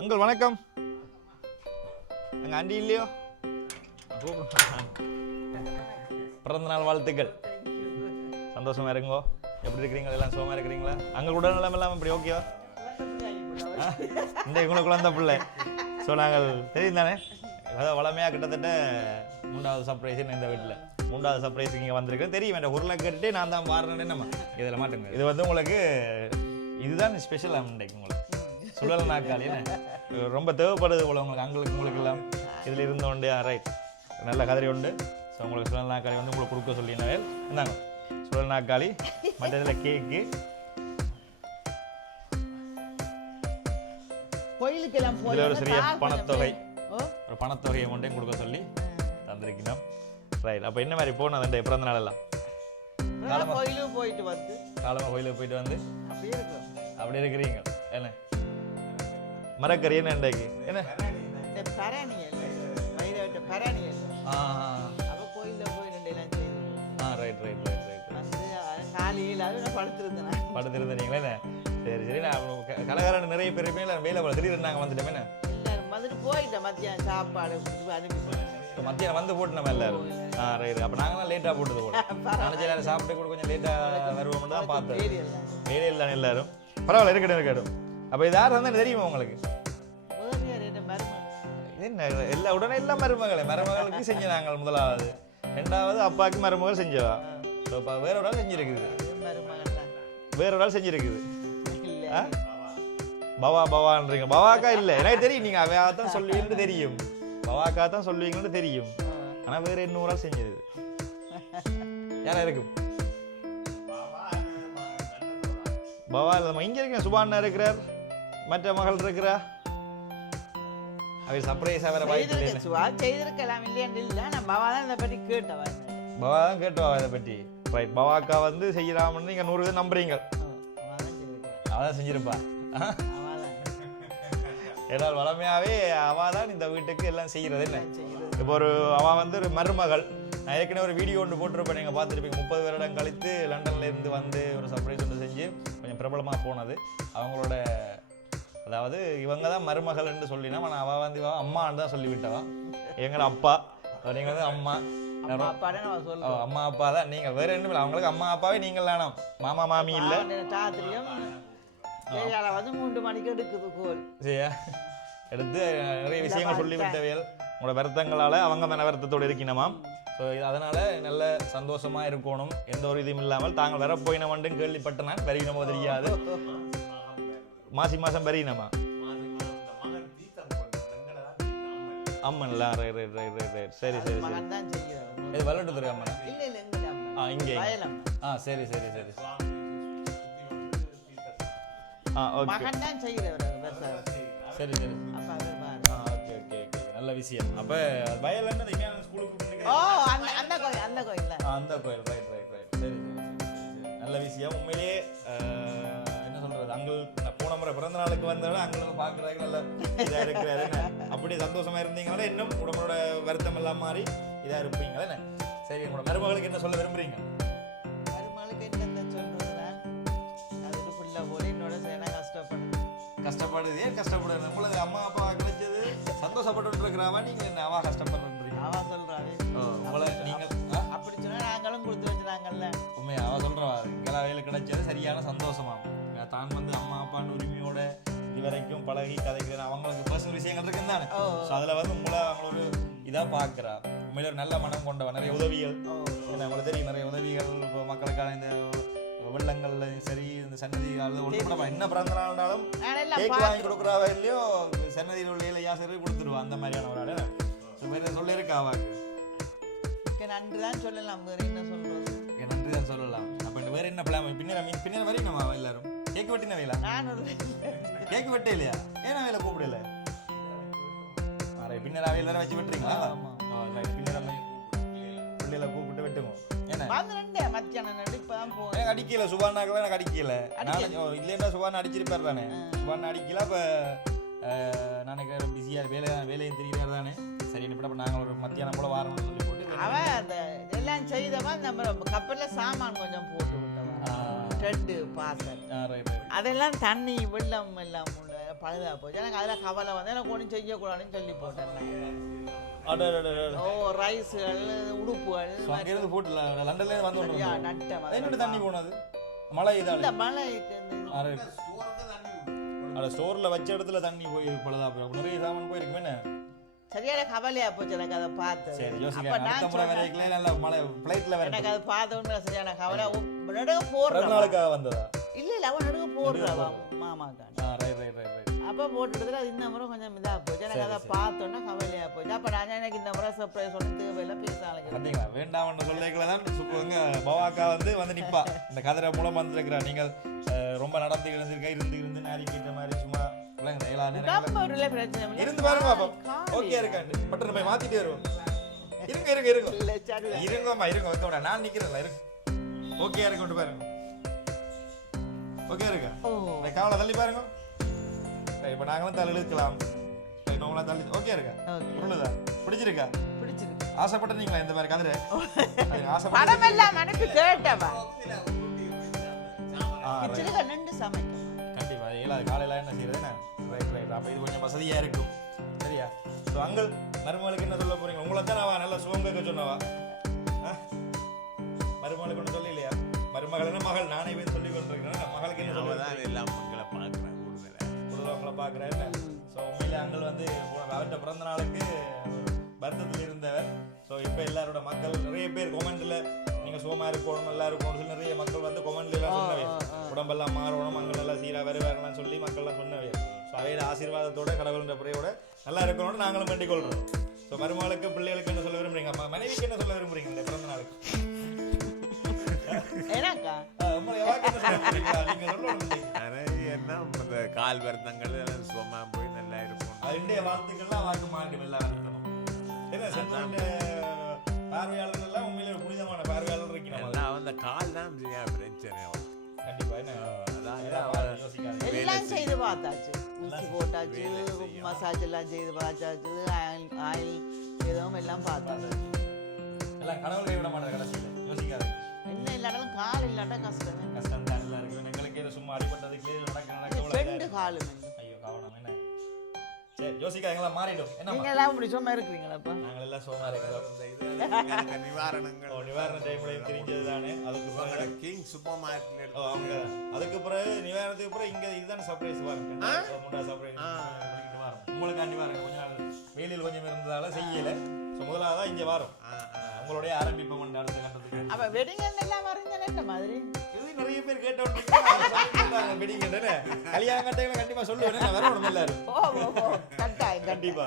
Uncle வணக்கம். அங்கே aunty இல்லையோ? பிறந்த நாள் வாழ்த்துக்கள். சந்தோஷமா இருங்கோ. எப்படி இருக்கிறீங்களா எல்லாம் சுகமா இருக்கிறீங்களா? அங்க கூட எல்லாம் எல்லாம் இப்படி ஓகேவா இந்த இவங்களை குழந்தை பிள்ளை. ஸோ நாங்கள் தெரியும் தானே அதாவது வளமையாக கிட்டத்தட்ட மூன்றாவது சர்ப்ரைஸ் இந்த வீட்டில். மூன்றாவது சர்ப்ரைஸ் இங்கே வந்திருக்கேன் தெரியும் என் உருளை கட்டி நான் தான் மாறினேன்னு நம்ம. இதில் மாட்டேங்க. இது வந்து உங்களுக்கு இதுதான் ஸ்பெஷல் இன்றைக்கு உங்களுக்கு. சுழல் நாக்காளி என்ன? ரொம்ப தேவைப்படுது போல உங்களுக்கு அங்களுக்கு உங்களுக்கு எல்லாம் இதில் இருந்தோண்டு ரைட் நல்ல கதிரி உண்டு. ஸோ உங்களுக்கு சுழல் நாக்காளி வந்து உங்களுக்கு கொடுக்க சொல்லினாவே இந்தாங்க சுழல் நாக்காளி மற்றதில் கேக்கு கோயிலுக்கெல்லாம் இதில் ஒரு சிறிய பணத்தொகை. ஒரு பணத்தொகையை மட்டும் கொடுக்க சொல்லி தந்திருக்கணும் ரைட் அப்போ என்ன மாதிரி போகணும் அந்த பிறந்த நாள் எல்லாம்? நான் கோயிலுக்கு போயிட்டு வந்து. காலமாக கோயிலுக்கு போயிட்டு வந்து? அப்படியே இருக்கும். அப்படி இருக்கிறீங்க. என்ன? மரக்கறி என்ன இன்றைக்கு? என்ன? படுத்திருந்தீங்களே என்ன? சரி சரி. நான் கலகாரன் நிறைய பேர் வேலை போல. திடீர்னு நாங்கள் வந்துட்டோமே என்ன? எல்லாரும் வந்துட்டு போயிட்டேன் மத்தியானம் சாப்பாடு அனுப்பி மத்தியானம் வந்து போட்டு நம்ம எல்லாரும். ஆ ரைட் அப்போ நாங்களாம் லேட்டாக போட்டது போல. நினச்ச நேரம் சாப்பிட்டு கூட கொஞ்சம் லேட்டாக வருவோம்னு தான் பார்த்தேன். ஏரியெல்லாம் வேலையில் இல்லை எல்லாரும்? பரவாயில்ல இருக்கட்டும் இருக்கட்டும். அப்போ இது யார் வந்து தெரியுமா உங்களுக்கு? என்ன எல்லா உடனே எல்லாம் மருமகளே மருமகளுக்கு செஞ்ச நாங்கள் முதலாவது. ரெண்டாவது அப்பாவுக்கு மருமகள் செஞ்சவா? இப்போ வேற ஒரு ஆள் செஞ்சிருக்குது. வேற ஒரு ஆள் செஞ்சிருக்குது? பவா பவான்றீங்க. பவாக்கா இல்லை. எனக்கு தெரியும் நீங்கள் அவையா தான் சொல்லுவீங்கன்னு தெரியும். பவாக்கா தான் சொல்லுவீங்கன்னு தெரியும். ஆனால் வேற இன்னொரு ஆள் செஞ்சது யாரா இருக்கும் பவா இல்லை இங்கே இருக்கேன். சுபாண்ணா இருக்கிறார். மற்ற மகள் இருக்கிறா? அவர் சர்ப்ரைஸாக வேற வாய்ப்பு சுவா செய்திருக்கலாம் இல்லையாண்டு இல்லை. நான் பாவா தான் இதை பற்றி கேட்டவன் பவா தான் கேட்டுவா இதை பற்றி? ரைட் பவாக்கா வந்து செய்யலாம்னு நீங்கள் நூறு பேர் நம்புறீங்க. அவள் தான் செஞ்சிருப்பா ஆ? அவன் தான் ஏன்னா வளமையாவே அவ தான் இந்த வீட்டுக்கு எல்லாம் செய்யறது என்ன? செய்கிறது இப்போ ஒரு அவ வந்து ஒரு மருமகள். நான் ஏற்கனவே ஒரு வீடியோ ஒன்று போட்டிருப்பேன். நீங்கள் பார்த்துருப்பீங்க. முப்பது வருடம் கழித்து லண்டன்ல இருந்து வந்து ஒரு சர்ப்ரைஸ் ஒன்று செஞ்சு கொஞ்சம் பிரபலமாக போனது. அவங்களோட அதாவது இவங்க தான் மருமகள்னு சொல்லினா ஆனால் அவள் வந்து இவ அம்மான்னு தான் சொல்லிவிட்டவா எங்களோட அப்பா. நீங்கள் வந்து அம்மா. அம்மா அப்பா தான். நீங்கள் வேற என்ன இல்லை அவங்களுக்கு அம்மா அப்பாவே நீங்கள் தானாம் மாமா மாமி இல்லை. ராத்திரியும் ஏரியால வந்து மூன்று மணிக்கு எடுக்குது கோல். சரியா? எடுத்து நிறைய விஷயங்கள் சொல்லி விட்டவையல். உங்களோட வருத்தங்களால் அவங்க மன வருத்தத்தோடு இருக்கணுமாம் ஸோ அதனால் நல்ல சந்தோஷமா இருக்கணும். எந்த ஒரு இதுவும் இல்லாமல் தாங்கள் வர போயின மட்டும் கேள்விப்பட்ட நான் தெரியாது. மாசி மாதம் பெரியனமா அம்மன்ல right right right right right சரி சரி சரி. இது வல்லட்டுத்துறை அம்மன். ஆ இங்கே ஆ சரி சரி சரி. ஆ ஓகே சரி. சரி ஓகே ஓகே நல்ல விஷயம். அப்போ வயலன்னு இங்கே ஸ்கூலுக்கு ஓ அந்த அந்த கோயில் அந்த கோயில்ல. ஆ, அந்த கோயில் ரைட் ரைட் ரைட் சரி. நல்ல விஷயம். உண்மையிலேயே என்ன சொல்றது? அங்கிள் நான் போன முறை பிறந்த நாளுக்கு வந்தவரை அங்களுக்கு பார்க்குறதுக்கு நல்ல இதாக இருக்கிறாரு என்ன? அப்படியே சந்தோஷமா இருந்தீங்கன்னா இன்னும் உடம்போட வருத்தம் எல்லாம் மாறி இதாக இருப்பீங்களே என்ன? சரி உங்களோட மருமகளுக்கு என்ன சொல்ல விரும்புறீங்க? மருமகளுக்கு என்னத்தை சொல்றதுனா அதுக்கு புள்ள போல என்னோட சேனா கஷ்டப்படுது கஷ்டப்படுது. ஏன் கஷ்டப்படுது? உங்களுக்கு அம்மா அப்பா கிடைச்சது சந்தோஷப்பட்டு இருக்கிறாவா? நீங்க என்ன அவா கஷ்டப்படுறீங்க அவ சொல்றாவே. உங்களை நீங்க ஆ? அப்படி சொன்னா நாங்களும் கொடுத்து வச்சுனாங்கல்ல உண்மையா அவ சொல்றா இங்கெல்லாம் வேலை கிடைச்சது சரியான சந்தோஷமா? நான் தான் வந்து அம்மா அப்பான்னு உரிமையோட இதுவரைக்கும் பழகி கதைக்கிறேன். அவங்களுக்கு பர்சனல் விஷயங்கள் இருக்குன்னு தானே. ஸோ அதில் வந்து உங்களை அவங்கள ஒரு இதாக பார்க்குறா. உண்மையில ஒரு நல்ல மனம் கொண்டவன் நிறைய உதவிகள். உங்களுக்கு தெரியும் நிறைய உதவிகள். இப்போ மக்களுக்கான இந்த வெள்ளங்கள்ல சரி இந்த சன்னதி என்ன பிறந்த நாள்னாலும் கேக் வாங்கி கொடுக்குறாவ இல்லையோ சன்னதியில் உள்ள இல்லையா சரி கொடுத்துருவா அந்த மாதிரியான ஒரு ஆள் மாதிரி சொல்லியிருக்கா அவாக்கு நன்றி தான் சொல்லலாம் வேற என்ன என் நன்றி தான் சொல்லலாம். அப்போ வேற என்ன பிளான் பின்னர் பின்னர் வரையும் நம்ம எல்லாரும்? கேக் வெட்டின வேலா நான் கேக் வெட்ட இல்லையா? ஏன் வேலை கூப்பிடல? பின்னர் அவையில் வேற வச்சு வெட்டுறீங்களா? பின்னர் பிள்ளைகளை கூப்பிட்டு வெட்டுங்க. என்ன? எனக்கு அடிக்கல. சுபானாக்கெல்லாம் எனக்கு அடிக்கல. இல்லைன்னா சுபான் அடிச்சிருப்பார் தானே. சுபான் அடிக்கல அப்போ நாளைக்கு பிஸியாக வேலை வேலையும் தெரிகிறார் தானே. சரி அப்ப நாங்கள் ஒரு மத்தியானம் போல வாரம்னு சொல்லி போட்டு அவன் இதெல்லாம் செய்தவன் நம்ம கப்பல்ல சாமான் கொஞ்சம் போட்டு ட்ரெட்டு பாசல் அதெல்லாம் தண்ணி வெள்ளம் எல்லாம் பழுதா போச்சு. எனக்கு அதில் கவலை வந்து எனக்கு ஒன்றும் செய்யக்கூடாதுன்னு சொல்லி போட்டேன். ஓ ரைஸுகள் உடுப்புகள் அங்கிருந்து போட்டுல லண்டன்ல இருந்து வந்து நட்டம் அது என்னோட தண்ணி போனது? மழை இதால அட ஸ்டோர்ல வச்ச இடத்துல தண்ணி போய் பழுதா போய் நிறைய சாமான் போயிருக்கு என்ன? சரியான கவலையா போச்சு எனக்கு அதை பார்த்து. சரி யோசிக்க அடுத்த முறை எனக்கு அதை பார்த்த உடனே சரியான கவலை. நடுக நாளுக்காக வந்ததா? இல்ல இல்ல அவன் நடுக போடுறான் மாமாக்கா ஆ ரைட் ரைட் ரைட் ரைட் அப்போ போட்டுட்டு அது இந்த முறை கொஞ்சம் இதா போச்சு. எனக்கு அதை பார்த்தோன்னே கவலையா போச்சு. அப்ப நான் எனக்கு இந்த முறை சர்ப்ரைஸ் ஒன்று தேவையில்லை பேச பார்த்தீங்களா வேண்டாம்னு சொல்லிக்கல தான் சுப்புங்க பவாக்கா வந்து வந்து நிப்பா. இந்த கதிரை மூலம் வந்திருக்கிறா. நீங்கள் ரொம்ப நடந்து இருந்திருக்க இருந்து இருந்து நாரிக்கிட்ட மாதிரி சும்மா விளங்குதா? எல்லா நேரங்களும் உடம்பு ஒரு பிரச்சனை இல்லை. இருந்து பாருங்க பாப்பா ஓகே இருக்காண்டு பட்டு போய் மாத்திட்டே வருவோம். இருங்க இருங்க இருங்க. இருங்கம்மா நான் நிக்கிறேன்ல இருங்க. ஓகே இருக்கு கொண்டு பாருங்க. ஓகே இருக்கா தள்ளி பாருங்க. சரி, இப்ப நாங்களும் தள்ளி இழுக்கலாம். சரி, தள்ளி ஓகே இருக்கா உருளுதா பிடிச்சிருக்கா? பிடிச்சிருக்கு. இந்த மாதிரி கதிரை? ஆசைப்பட்டு படம் எல்லாம் அனுப்பி கேட்டவா? நின்று சமைக்கும். ஏழாவது காலையில என்ன செய்யறது என்ன? ரைட் ரைட் அப்ப இது கொஞ்சம் வசதியா இருக்கும். சரியா? ஸோ அங்கள் மருமகளுக்கு என்ன சொல்ல போறீங்க? உங்களை தான் அவ நல்ல சுகம் கேட்க சொன்னவா? மருமகளுக்கு ஒன்றும் சொல்லி இல்லையா மருமகள் மகள்? நானே போய் சொல்லி கொண்டிருக்கிறேன். மகளுக்கு என்ன சொல்லுவாங்க அவதான் எல்லாம் மக்களை பார்க்குறேன் கூடுதலாக உங்களை பார்க்குறேன். ஸோ உண்மையிலே அங்கள் வந்து அவர்கிட்ட பிறந்த நாளுக்கு வருத்தத்தில் இருந்தவர் ஸோ இப்போ எல்லாரோட மக்கள் நிறைய பேர் கொமெண்ட்ல நீங்க சுகமா இருக்கணும் நல்லா இருக்கணும்னு சொல்லி நிறைய மக்கள் வந்து கொமெண்ட்ல எல்லாம் சொன்னவை. உடம்பெல்லாம் மாறணும் அங்கே நல்லா சீரா வருவாங்கன்னு சொல்லி மக்கள்லாம் சொன்னவை. ஸோ அவையோட ஆசீர்வாதத்தோட கடவுள்ன்ற பிறையோட நல்லா இருக்கணும்னு நாங்களும் வேண்டிக் கொள்றோம் ஸோ மருமகளுக்கு பிள்ளைகளுக்கு என்ன சொல்ல விரும்புறீங்க? அம்மா மனைவிக்கு என்ன சொல்ல விரும்புறீங்க இந்த பிறந்த நாளுக்கு? கால் வருத்தங்கள் எல்லாம் சுகமாக போய் நல்லா இருக்கும் அது இன்றைய வாழ்த்துக்கள்லாம் வாக்கு மாண்டும் எல்லாரும் என்ன சென்ற பார்வையாளர்கள் எல்லாம் உண்மையிலே புனிதமான பார்வையாளர் இருக்கணும் எல்லாம் அந்த கால் தான் பிரச்சனை எல்லாம் செய்து பார்த்தாச்சு. ஊசி போட்டாச்சு மசாஜ் எல்லாம் செய்து பார்த்தாச்சு ஆயில் ஆயில் எதுவும் எல்லாம் பார்த்தாச்சு. எல்லாம் கடவுள் மாட்டார் கடைசியில். யோசிக்காது என்ன இல்லாட்டாலும் கால் இல்லாட்டா கஷ்டமே. கஷ்டம் தான் எங்களுக்கு சும்மா அடிபட்டதுக்கு ரெண்டு இருக்கு. ஐயோ கவனம் என்ன? சரி யோசிக்காதீங்களா மாறிடும். நீங்க என்ன எல்லாம் இப்படி சும்மா இருக்கிறீங்களாப்பா நாங்கள் எல்லாம் சோமா இருக்கிறோம் நிவாரணங்கள். நிவாரண டைம்லையும் தெரிஞ்சது தானே? அதுக்கு பிறகு? கிங் சூப்பர் மார்க்கெட் அவங்க. அதுக்கு பிறகு நிவாரணத்துக்கு பிறகு இங்க இதுதான் சர்ப்ரைஸ் வாங்க முண்டா சர்ப்ரைஸ் உங்களுக்காண்டி வாருங்க. கொஞ்ச நாள் வெயிலில் கொஞ்சம் இருந்ததால செய்யல. ஸோ முதலாவதா இங்க வரும். உங்களுடைய ஆரம்பிப்போம் கொண்டு அடுத்த கட்டத்துக்கு. அப்ப வெடிங் எல்லாம் என்ன மாதிரி. இது நிறைய பேர் கேட்டவங்க வெடிங்கன்னு கல்யாணம் கட்டைகளை கண்டிப்பா சொல்லுவேன் வரணும் எல்லாரும். ஓ ஓ, ஓ. கட்டாயம் கண்டிப்பா கண்டிப்பா.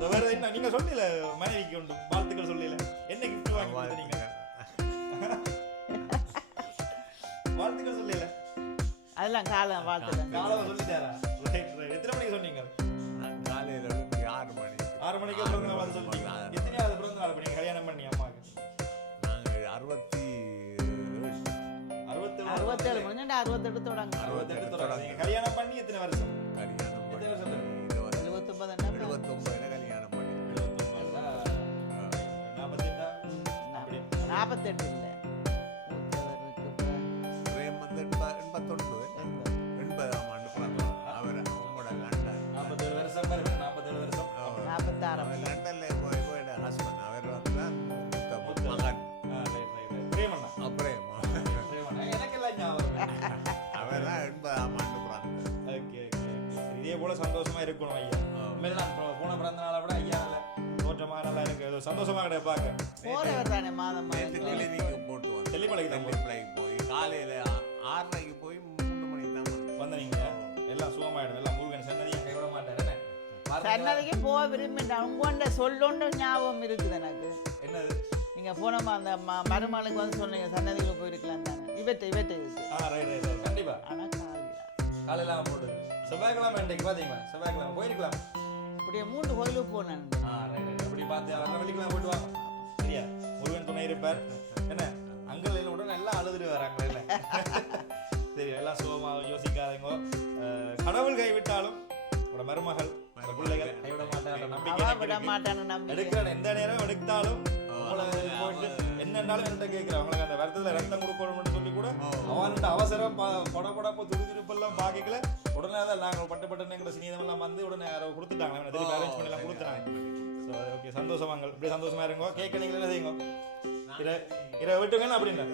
ஸோ வேற என்ன? நீங்க சொல்லல மனைவிக்கு உண்டு. வாழ்த்துக்கள் சொல்லல. என்ன கிஃப்ட் வாங்கி கொடுத்தீங்க? வாழ்த்துக்கள் சொல்லல. அதெல்லாம் காலம் வாழ்த்துதான் காலம் சொல்லிட்டாரா? ரைட் ரைட் எத்தனை மணிக்கு சொன்னீங்க? ஆறு மணிக்கு பிறந்த நாள் சொல்லிட்டீங்க. எத்தனையாவது பிறந்த நாள்? பண்ணீங்க கல்யாணம் பண்ணி அம்மாக்கு? நாங்கள் அறுபத்தி அறுபத்தேழு அறுபத்தேழு முடிஞ்சா அறுபத்தெட்டு தொடங்க. அறுபத்தெட்டு தொடங்க. கல்யாணம் பண்ணி எத்தனை வருஷம்? கல்யாணம் எத்தனை வருஷம். பண்ணி என்ன எழுபத்தொம்பதுல கல்யாணம் பண்ணி. நாற்பத்தெட்டா அப்படி நாற்பத்தெட்டு இல்லை. போல சந்தோஷமா இருக்கணும் ஐயா? போ- போன பிறந்த நாளை விட ஐயா நல்ல தோற்றமா நல்லா எனக்கு ஏதோ சந்தோஷமா கிடையாது பார்க்க போறவர் தானே மாதம் கிளினிக்கு போட்டு வந்தேன். தெல்லிப்பளைக்கு தான் தெல்லிப்பளைக்கு போய் காலையில ஆறரைக்கு போய் மூணு மணிக்கு தான் வந்தேன். வந்த நீங்க எல்லாம் சுகமாயிடும். எல்லாம் முருகன் சன்னதியை கைவிட மாட்டாரு சன்னதிக்கு போக விரும்பிட்டேன் உங்கள்கிட்ட சொல்லொண்டு ஞாபகம் இருக்குது எனக்கு. என்னது? நீங்க போனோமா அந்த ம- மருமகளுக்கு வந்து சொன்னீங்க சன்னதிக்கு போயிருக்கலாம் தானே இவற்றை. இவற்றை இருக்கு கண்டிப்பா. ஆனா காலையில போட்டு செவ்வாய்க்கிழமை இன்றைக்கு பாத்தீங்களா? செவ்வாய்க்கிழமை போயிருக்கலாம். அப்படியே மூன்று கோயிலுக்கு போனேன் அப்படி பார்த்து அவன் வெள்ளிக்கிழமை போட்டு வாங்க. சரியா? முருகன் துணை இருப்பார். என்ன? என்ன உடனே எல்லாம் அழுதுட்டு வராங்களே இல்ல? சரி எல்லாம் சுகமா யோசிக்காதீங்க. கடவுள் கைவிட்டாலும் உங்களோட மருமகள் பிள்ளைகள் கைவிட மாட்டாங்க. நம்பிக்கை எடுக்கிற எந்த நேரம் எடுத்தாலும் போயிட்டு என்ன என்னன்னாலும் என்கிட்ட கேட்கிறேன் அவங்களுக்கு அந்த வருத்தத்துல ரத்தம் கொடுக்கணும்னு சொல்லி கூட அவன்கிட்ட அவசரம் பட படப்பு துடிதுடிப்பெல்லாம் பாக்கிக்கல உடனே தான் நாங்கள் பட்டு பட்டு எங்களை சிநீதம் எல்லாம் வந்து உடனே யாரோ கொடுத்துட்டாங்க. திருப்பி அரேஞ்ச் பண்ணி எல்லாம் கொடுத்துட்டாங்க. ஸோ ஓகே சந்தோஷமாங்க இப்படி சந்தோஷமா இருங்கோ. கேட்க நீங்கள் என்ன செய்யுங்க இதை இதை விட்டுங்கன்னு அப்படின்னா?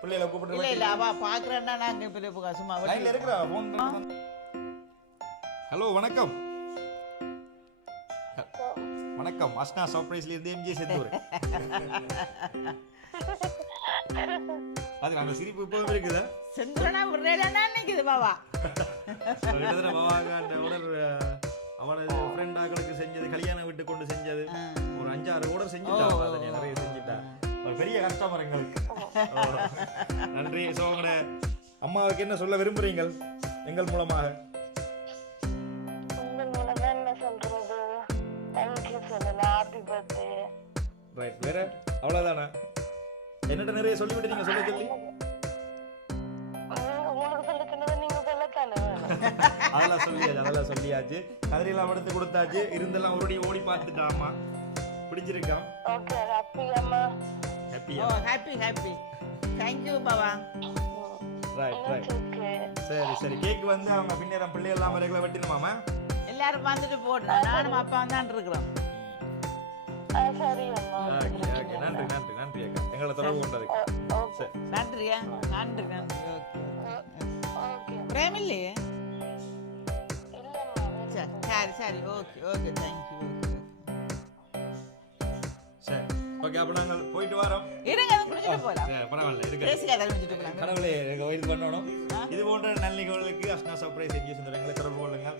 பிள்ளைகளை கூப்பிட்டு இல்ல இல்ல அவ பாக்குறேன்னா நாங்க இப்ப சும்மா இருக்கிறா ஃபோன் ஹலோ வணக்கம். வணக்கம். அஸ்னா சர்ப்ரைஸ்ல இருந்து எம்ஜி செந்தூர். அது அந்த சிரிப்பு இப்போவும் இருக்குதா சென்றனா விடுறேன்னா நிக்குது பாவா. அந்த உடல் அவனது ஃப்ரெண்டாக்களுக்கு செஞ்சது கல்யாண வீட்டு கொண்டு செஞ்சது. ஒரு அஞ்சாறு கூட செஞ்சுட்டா நிறைய செஞ்சுட்டா. ஒரு பெரிய எங்களுக்கு. ஓ. நன்றி ஸோ உங்களோட அம்மாவுக்கு என்ன சொல்ல விரும்புறீங்கள்? எங்கள் மூலமாக. ஹாப்பி பர்த்டே ரைட் வேற? அவ்வளோதானா என்னட்ட நிறைய நீங்க சொல்ல சொல்லி? உங்களுக்கு சொல்ல சொன்னதை நீங்க சொல்லத்தானே? வேணும் அதெல்லாம் சொல்லியாச்சு அதெல்லாம் சொல்லியாச்சு. கதிரியெல்லாம் எடுத்து கொடுத்தாச்சு. இருந்தெல்லாம் ஓடி ஓடி பார்த்துட்டாமா பிடிச்சிருக்கான் ஓகே ஹாப்பி அம்மா. ஓ ஹாப்பி ஹாப்பி தேங்க்யூ பாவா ரைட் ரைட் ஓகே சரி சரி. கேக் வந்து அவங்க பின்னேறம் பிள்ளைகள்லாம் வரைகளை வெட்டினுமாமா எல்லாரும் வந்துட்டு போட்டோம் நானும் அப்பா தான் இருக்கிறோம். Okay okay. நன்றி நன்றி நன்றி அக்கா. எங்களை தொடர்பு கொண்டதுக்கு. ஓகே சரி. நன்றியா? நன்றி நன்றி. ஓகே. ஓகே. பிரேம் இல்லையே இல்லம்மா சரி okay okay. Thank you okay சரி. ஓகே அப்போ நாங்கள் போயிட்டு வரோம். இருங்க குடிச்சிட்டு பரவாயில்ல இருக்கு பேசி கதை முடிச்சிட்டு போலாம். கடவுளே எனக்கு இது பண்ணணும். இது போன்ற நல்ல நிகழ்வுகளுக்கு அஷ்னா சர்ப்ரைஸ் எங்கேயும் எங்களை தொடர்பு கொள்ளுங்கள்.